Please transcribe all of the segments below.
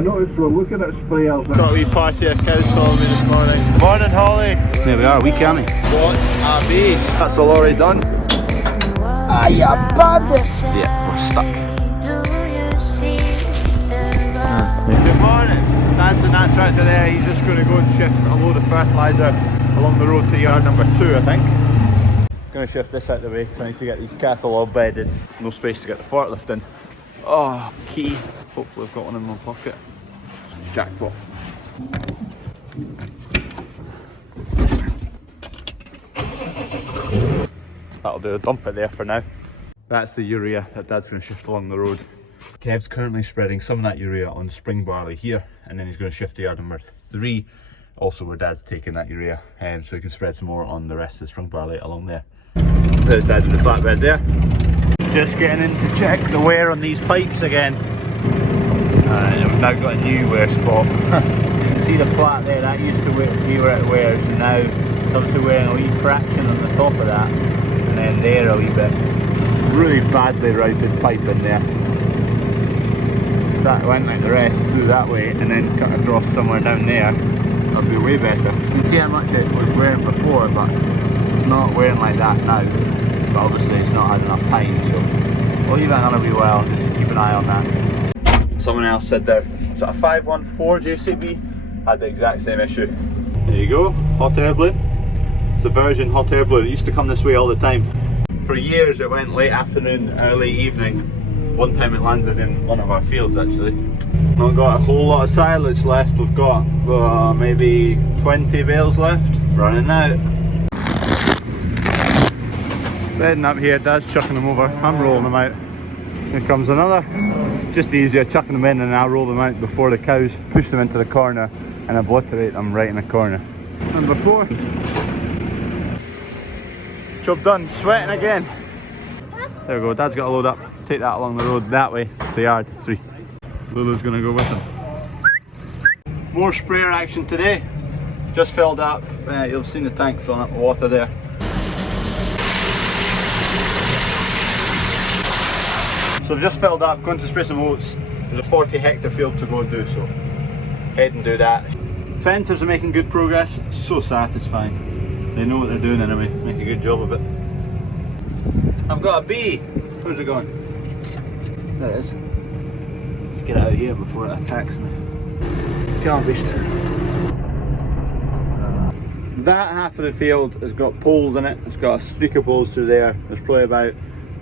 I noticed we're looking at sprayers. Got a wee party of cows following me this morning. Morning, Holly. There we are, we can't. What a bee. That's the lorry done. Ah, yeah, bandits. Yeah, we're stuck. Good morning. Dad's in that tractor there. He's just going to go and shift a load of fertiliser along the road to yard number 2, I think. Going to shift this out of the way, trying to get these cattle all bedded. No space to get the forklift in. Oh, key. Hopefully I've got one in my pocket. Jackpot. That'll do, dump it there for now. That's the urea that Dad's going to shift along the road. Kev's currently spreading some of that urea on spring barley here, and then he's going to shift to yard number 3, also where Dad's taking that urea, so he can spread some more on the rest of the spring barley along there. There's Dad with the flatbed there. Just getting in to check the wear on these pipes again. We've now got a new wear spot. You can see the flat there, that used to be where it wears, and now it's obviously wearing a wee fraction on the top of that, and then there a wee bit. Really badly routed pipe in there. If that went like the rest through that way and then cut across somewhere down there, that'd be way better. You can see how much it was wearing before, but it's not wearing like that now. But obviously it's not had enough time, so we'll leave it another wee while, just keep an eye on that. Someone else said there, so a 514 JCB had the exact same issue. There you go, hot air balloon. It's a version hot air balloon. It used to come this way all the time. For years it went late afternoon, early evening. One time it landed in one of our fields actually. Not got a whole lot of silage left. We've got maybe 20 bales left. Running out. Bedding up here, Dad's chucking them over. I'm rolling them out. Here comes another. Just easier chucking them in and I'll roll them out before the cows push them into the corner and obliterate them right in the corner. Number 4. Job done. Sweating again. There we go. Dad's got a load up. Take that along the road that way to yard 3. Lulu's gonna go with him. More sprayer action today. Just filled up. You'll have seen the tank filling up with water there. So I've just filled up, going to spray some oats. There's a 40 hectare field to go and do, so head and do that. Fencers are making good progress, so satisfying. They know what they're doing anyway, make a good job of it. I've got a bee. Where's it going? There it is. Let's get out of here before it attacks me. Can't beast. That half of the field has got poles in it. It's got a streak of poles through there. There's probably about,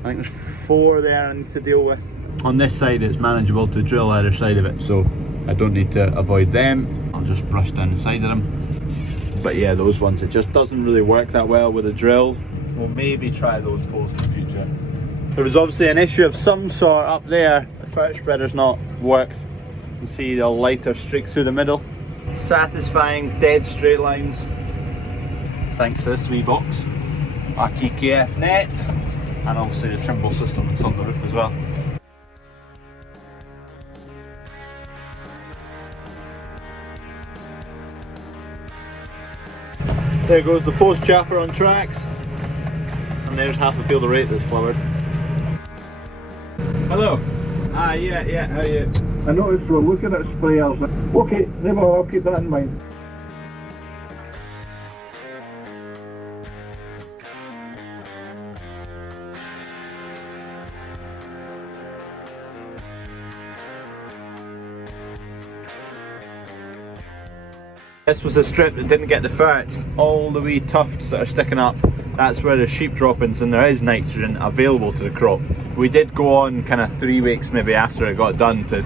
I think there's 4 there I need to deal with. On this side it's manageable to drill either side of it, so I don't need to avoid them. I'll just brush down the side of them. But yeah, those ones, it just doesn't really work that well with a drill. We'll maybe try those poles in the future. There was obviously an issue of some sort up there. The fert spreader's not worked. You can see the lighter streaks through the middle. Satisfying dead straight lines. Thanks to this wee box. Our TKF net. And obviously the Trimble system that's on the roof as well. There goes the post chaffer on tracks. And there's half a field of rape that's flowered. Hello. Yeah, how are you? I noticed we're looking at sprayers. Okay, never, I'll keep that in mind. This was a strip that didn't get the fert. All the wee tufts that are sticking up, that's where the sheep droppings, and there is nitrogen available to the crop. We did go on kind of 3 weeks maybe after it got done to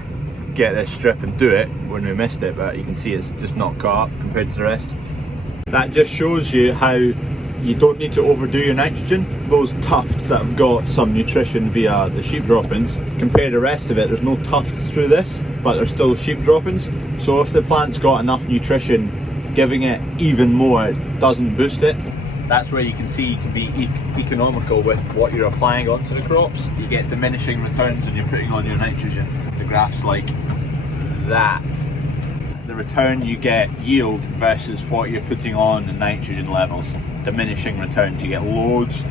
get this strip and do it when we missed it, but you can see it's just not caught up compared to the rest. That just shows you how you don't need to overdo your nitrogen. Those tufts that have got some nutrition via the sheep droppings, compare the rest of it, there's no tufts through this, but there's still sheep droppings. So if the plant's got enough nutrition, giving it even more doesn't boost it. That's where you can see you can be economical with what you're applying onto the crops. You get diminishing returns when you're putting on your nitrogen. The graph's like that. The return you get yield versus what you're putting on the nitrogen levels. Diminishing returns. You get loads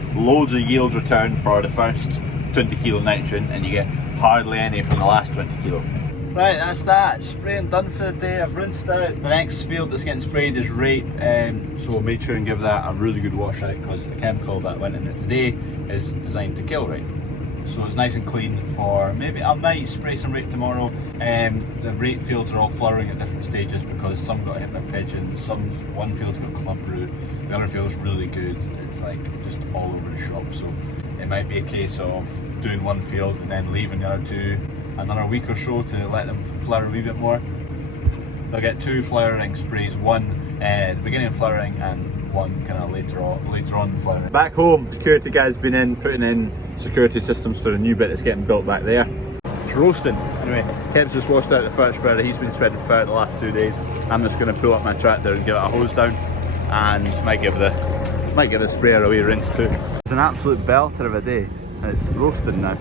of yield return for the first 20 kilo nitrogen, and you get hardly any from the last 20 kilo. Right, that's that. Spraying done for the day. I've rinsed out. The next field that's getting sprayed is rape, so make sure and give that a really good wash out, because the chemical that went in it today is designed to kill rape. So it's nice and clean for maybe I might spray some rape tomorrow. The rape fields are all flowering at different stages because some got hit by pigeons, one field's got club root, the other field's really good. It's like just all over the shop. So it might be a case of doing one field and then leaving the other two another week or so to let them flower a wee bit more. They'll get 2 flowering sprays, one at the beginning of flowering and one kind of later on flowering. Back home, security guy's been in putting in security systems for the new bit that's getting built back there. It's roasting. Anyway, Kev's just washed out the fert spreader. He's been spreading fert the last 2 days. I'm just going to pull up my tractor and give it a hose down, and might give the sprayer a wee rinse too. It's an absolute belter of a day. It's roasting now.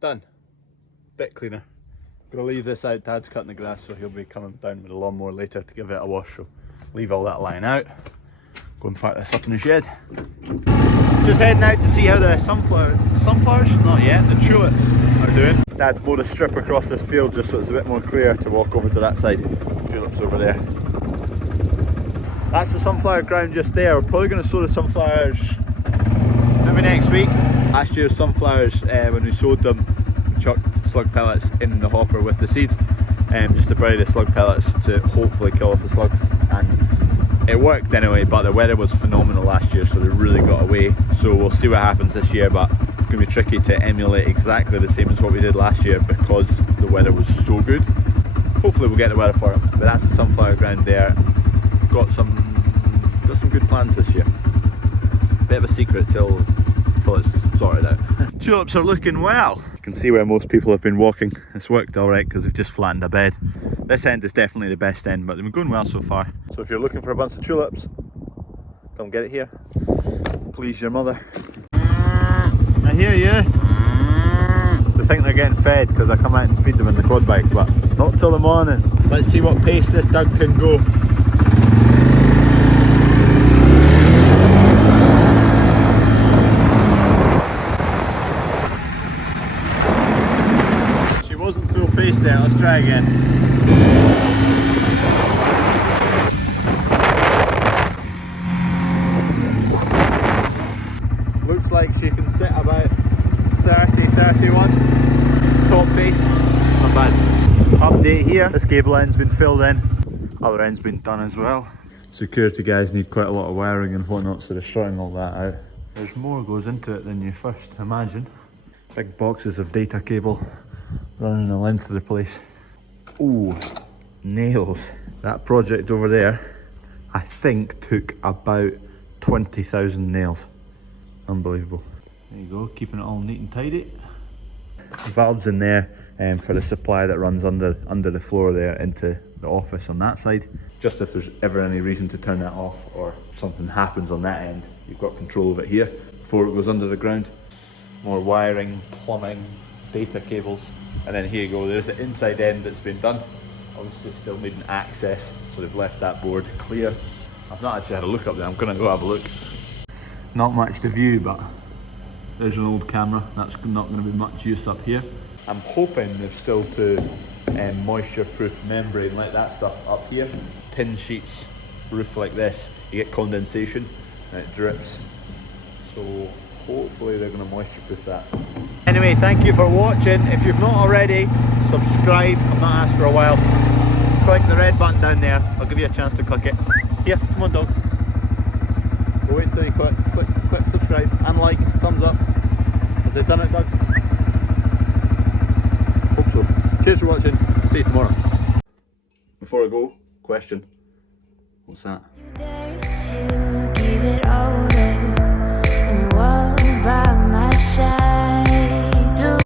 Done. Bit cleaner. Gonna leave this out. Dad's cutting the grass, so he'll be coming down with a lawnmower later to give it a wash. So leave all that lying out. Go and park this up in the shed. Just heading out to see how the sunflowers, not yet, the tulips are doing. Dad's mowed a strip across this field just so it's a bit more clear to walk over to that side. Tulips over there. That's the sunflower ground just there. We're probably going to sow the sunflowers maybe next week. Last year's sunflowers, when we sowed them, we chucked slug pellets in the hopper with the seeds, just to bury the slug pellets to hopefully kill off the slugs. And it worked anyway, but the weather was phenomenal last year, so they really got away. So we'll see what happens this year, but it's going to be tricky to emulate exactly the same as what we did last year because the weather was so good. Hopefully we'll get the weather for it. But that's the sunflower ground there. Got some good plans this year. Bit of a secret till it's sorted out. Tulips are looking well. You can see where most people have been walking. It's worked alright because we've just flattened a bed. This end is definitely the best end, but they've been going well so far. So if you're looking for a bunch of tulips, come get it here. Please your mother. I hear you. They think they're getting fed because I come out and feed them in the quad bike, but not till the morning. Let's see what pace this Doug can go. There, let's try again. Looks like she can sit about 30, 31 top pace. Not bad. Update here, this cable end's been filled in, other end's been done as well. Security guys need quite a lot of wiring and whatnot, so they're sorting all that out. There's more goes into it than you first imagine. Big boxes of data cable running the length of the place. Ooh, nails. That project over there, I think took about 20,000 nails. Unbelievable. There you go, keeping it all neat and tidy. Valves in there for the supply that runs under the floor there into the office on that side. Just if there's ever any reason to turn that off or something happens on that end, you've got control of it here before it goes under the ground. More wiring, plumbing, data cables. And then here you go, there's the inside end that's been done. Obviously still needing access, so they've left that board clear. I've not actually had a look up there, I'm gonna go have a look. Not much to view, but there's an old camera. That's not gonna be much use up here. I'm hoping they've still to moisture proof membrane, like that stuff up here. Tin sheets, roof like this, you get condensation and it drips. So hopefully they're going to moisture proof that. Anyway, thank you for watching. If you've not already, subscribe. I've not asked for a while. Click the red button down there. I'll give you a chance to click it. Here, come on dog. We'll wait until you click subscribe and like, thumbs up. Have they done it, Doug? Hope so. Cheers for watching. See you tomorrow. Before I go, question. What's that?